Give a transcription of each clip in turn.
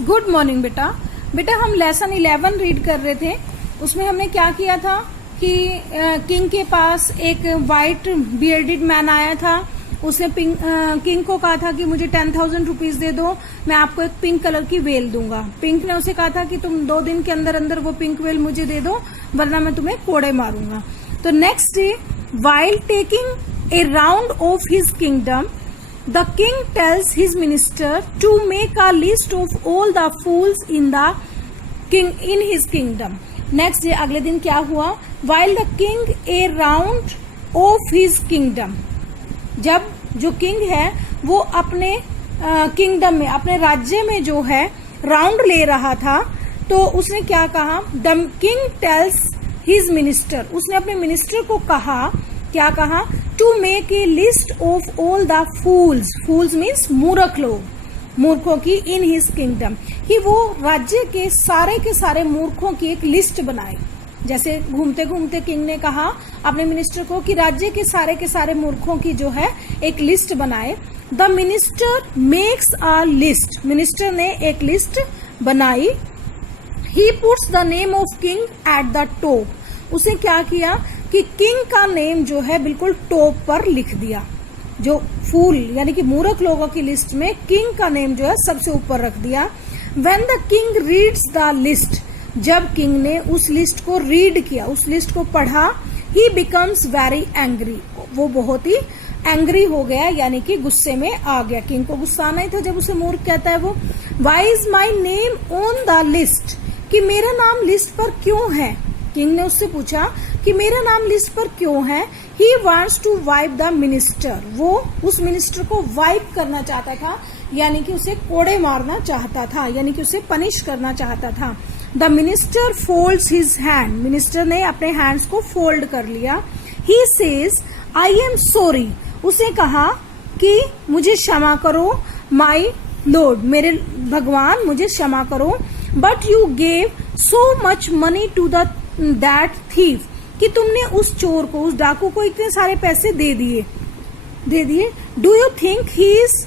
Good morning बेटा। बेटा हम लेसन 11 रीड कर रहे थे। उसमें हमने क्या किया था कि किंग के पास एक वाइट बियर्डेड मैन आया था। उसने किंग को कहा था कि मुझे 10,000 रुपीज दे दो, मैं आपको एक पिंक कलर की वेल दूंगा। पिंक ने उसे कहा था कि तुम 2 दिन के अंदर अंदर वो पिंक वेल मुझे दे दो, वरना मैं तुम्हें कोड़े मारूंगा। तो next day while taking A round of his kingdom, the king tells his minister to make a list of all the fools in his kingdom. Next day अगले दिन क्या हुआ? While the king a round of his kingdom, जब जो king है वो अपने kingdom में, अपने राज्य में जो है राउंड ले रहा था, तो उसने क्या कहा? The king tells his minister, उसने अपने मिनिस्टर को कहा, क्या कहा? To make a list of all the fools, fools means मूर्ख लोग, मूर्खों की, इन हिज किंगडम, कि वो राज्य के सारे मूर्खों की एक लिस्ट बनाए। जैसे घूमते घूमते किंग ने कहा अपने मिनिस्टर को कि राज्य के सारे मूर्खों की जो है एक लिस्ट बनाए। The minister makes a list, minister ने एक लिस्ट बनाई। He puts the name of king at the top, उसे क्या किया कि किंग का नेम जो है बिल्कुल टॉप पर लिख दिया। जो फूल यानी कि मूर्ख लोगों की लिस्ट में किंग का नेम जो है सबसे ऊपर रख दिया। When the king reads the list, जब किंग ने उस लिस्ट को रीड किया, उस लिस्ट को पढ़ा, ही बिकम्स वेरी एंग्री, वो बहुत ही एंग्री हो गया, यानी कि गुस्से में आ गया। किंग को गुस्सा आना ही था जब उसे मूर्ख कहता है वो। Why is my name on the list, कि मेरा नाम लिस्ट पर क्यों है? किंग ने उससे पूछा कि मेरा नाम लिस्ट पर क्यों है। He wants to wipe the minister, वो उस मिनिस्टर को वाइप करना चाहता था, यानी कि उसे कोड़े मारना चाहता था, यानी कि उसे पनिश करना चाहता था। The minister folds his hand, minister ने अपने हैंड्स को फोल्ड कर लिया। He says I am sorry, उसे कहा कि मुझे क्षमा करो, माई लॉर्ड, मेरे भगवान मुझे क्षमा करो। But you gave so much money to that thief, कि तुमने उस चोर को, उस डाकू को इतने सारे पैसे दे दिए। Do you think he is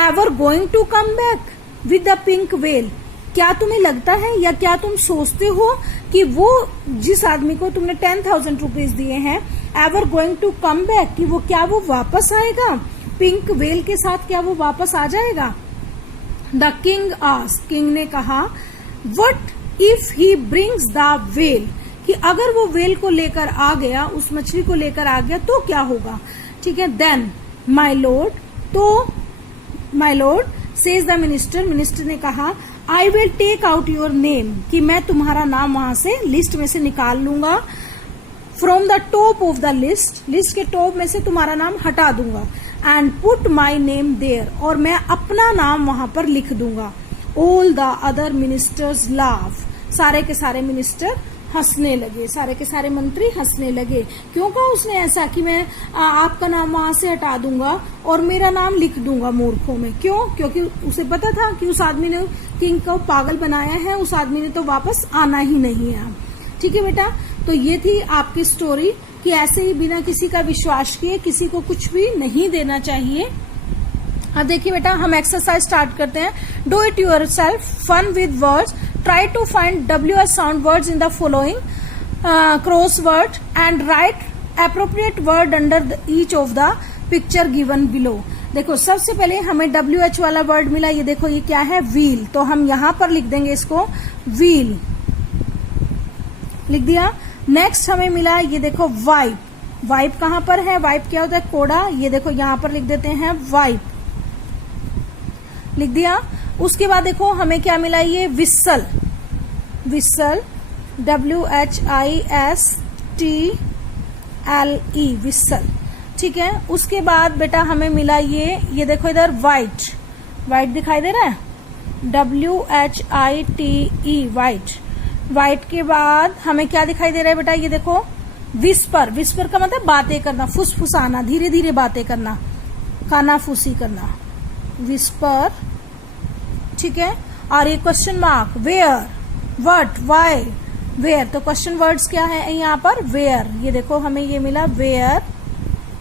ever going to come back with the pink whale, क्या तुम्हें लगता है या क्या तुम सोचते हो कि वो जिस आदमी को तुमने 10,000 रुपीज दिए हैं, ever going to come back, कि वो क्या वो वापस आएगा पिंक वेल के साथ, क्या वो वापस आ जाएगा? द किंग आस्क्ड, किंग ने कहा, what if he brings the well, कि अगर वो वेल को लेकर आ गया, उस मछली को लेकर आ गया, तो क्या होगा? ठीक है। देन माय लॉर्ड, तो my lord says the minister, minister ने कहा, I will take out your name, कि मैं तुम्हारा नाम वहां से लिस्ट में से निकाल लूंगा। From the top of the list, list के टॉप में से तुम्हारा नाम हटा दूंगा। And put my name there, और मैं अपना नाम वहां पर लिख दूंगा। All the other ministers laugh, सारे के सारे मिनिस्टर हंसने लगे, सारे के सारे मंत्री हंसने लगे। क्यों कहा उसने ऐसा कि मैं आपका नाम वहां से हटा दूंगा और मेरा नाम लिख दूंगा मूर्खों में? क्यों? क्योंकि उसे पता था कि उस आदमी ने किंग को पागल बनाया है, उस आदमी ने तो वापस आना ही नहीं है। ठीक है बेटा, तो ये थी आपकी स्टोरी कि ऐसे ही बिना किसी का विश्वास किए किसी को कुछ भी नहीं देना चाहिए। अब देखिए बेटा, हम एक्सरसाइज स्टार्ट करते हैं। Do it yourself, fun with words, try to find WH sound words in the following crossword and write appropriate word under each of the picture given below। देखो सबसे पहले हमें WH वाला word मिला, ये देखो ये क्या है? व्हील, तो हम यहां पर लिख देंगे इसको व्हील, लिख दिया। नेक्स्ट हमें मिला, ये देखो वाइप, वाइप कहां पर है? वाइप क्या होता है? कोड़ा, ये देखो यहां पर लिख देते हैं वाइप, लिख दिया। उसके बाद देखो हमें क्या मिला? ये विसल, विसल WHISTLE, विसल। ठीक है। उसके बाद बेटा हमें मिला ये देखो इधर वाइट, वाइट दिखाई दे रहा है, WHITE, वाइट। वाइट के बाद हमें क्या दिखाई दे रहा है बेटा? ये देखो विस्पर, विस्पर का मतलब बातें करना, फुसफुसाना, धीरे धीरे बातें करना, कानाफूसी करना, विस्पर। ठीक है। और ये question mark, where, what, why, where, तो क्वेश्चन वर्ड्स क्या है यहाँ पर? वेयर, ये देखो हमें ये मिला where,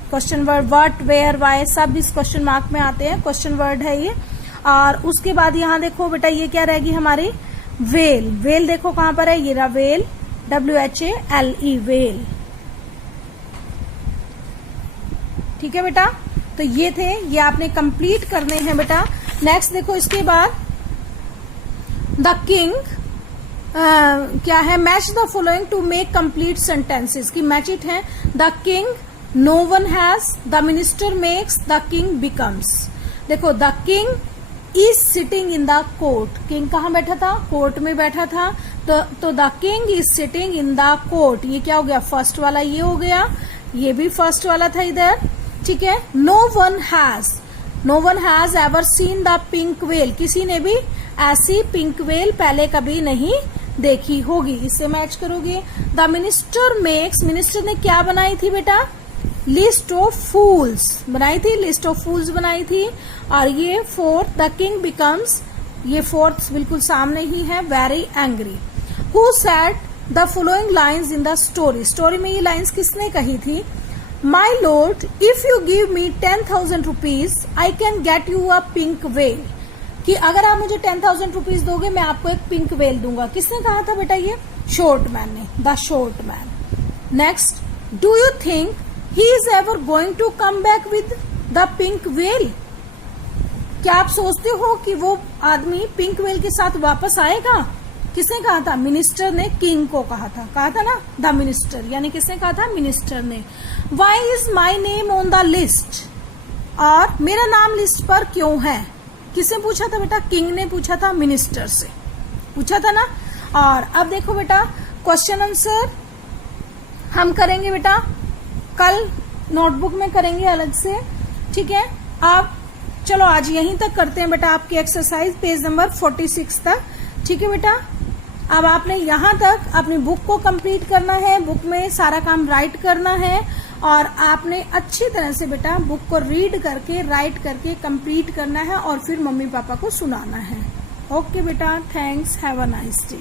question word what, where, why सब इस क्वेश्चन मार्क में आते हैं, क्वेश्चन वर्ड है ये। और उसके बाद यहाँ देखो बेटा ये क्या रहेगी हमारी वेल। वेल देखो कहां पर है, ये रहा वेल, WHALE वेल। ठीक है बेटा, तो ये थे, ये आपने कंप्लीट करने हैं बेटा। नेक्स्ट देखो इसके बाद द किंग क्या है, match the following to make complete sentences की मैच इट है। The king, no one has, the minister makes, the king becomes. देखो the king is sitting in the court, king कहाँ बैठा था, कोर्ट में बैठा था, तो the king is sitting in the court, ये क्या हो गया, फर्स्ट वाला ये हो गया, ये भी फर्स्ट वाला था इधर। ठीक है, no one has ever seen the pink whale, किसी ने भी ऐसी पिंक वेल पहले कभी नहीं देखी होगी, इससे मैच करोगे। द मिनिस्टर मेक्स, मिनिस्टर ने क्या बनाई थी बेटा, लिस्ट ऑफ फूल्स बनाई थी, लिस्ट ऑफ फूल्स बनाई थी। और ये फोर्थ, द किंग बिकम्स, ये फोर्थ बिल्कुल सामने ही है, very angry. Who said the following lines in the story, story में ये लाइन्स किसने कही थी, my lord if you give me 10,000 rupees I can get you a pink well, कि अगर आप मुझे 10,000 रुपीज दोगे मैं आपको एक पिंक वेल दूंगा। किसने कहा था बेटा, ये शॉर्ट मैन ने, the short man. Next, do you think he is ever going to come back with the pink whale, क्या आप सोचते हो कि वो आदमी पिंक वेल के साथ वापस आएगा। किसने कहा था, मिनिस्टर ने किंग को कहा था ना, द मिनिस्टर, यानी किसने कहा था, मिनिस्टर ने। Why is my name on the list, और मेरा नाम लिस्ट पर क्यों है, किसने पूछा था बेटा, किंग ने पूछा था, मिनिस्टर से पूछा था ना। और अब देखो बेटा क्वेश्चन आंसर हम करेंगे बेटा कल, नोटबुक में करेंगे अलग से। ठीक है, आप चलो आज यहीं तक करते हैं बेटा आपकी एक्सरसाइज, पेज नंबर 46 तक। ठीक है बेटा, अब आपने यहाँ तक अपनी बुक को कंप्लीट करना है, बुक में सारा काम राइट करना है, और आपने अच्छी तरह से बेटा बुक को रीड करके, राइट करके कंप्लीट करना है, और फिर मम्मी पापा को सुनाना है। ओके बेटा, thanks, have a nice day.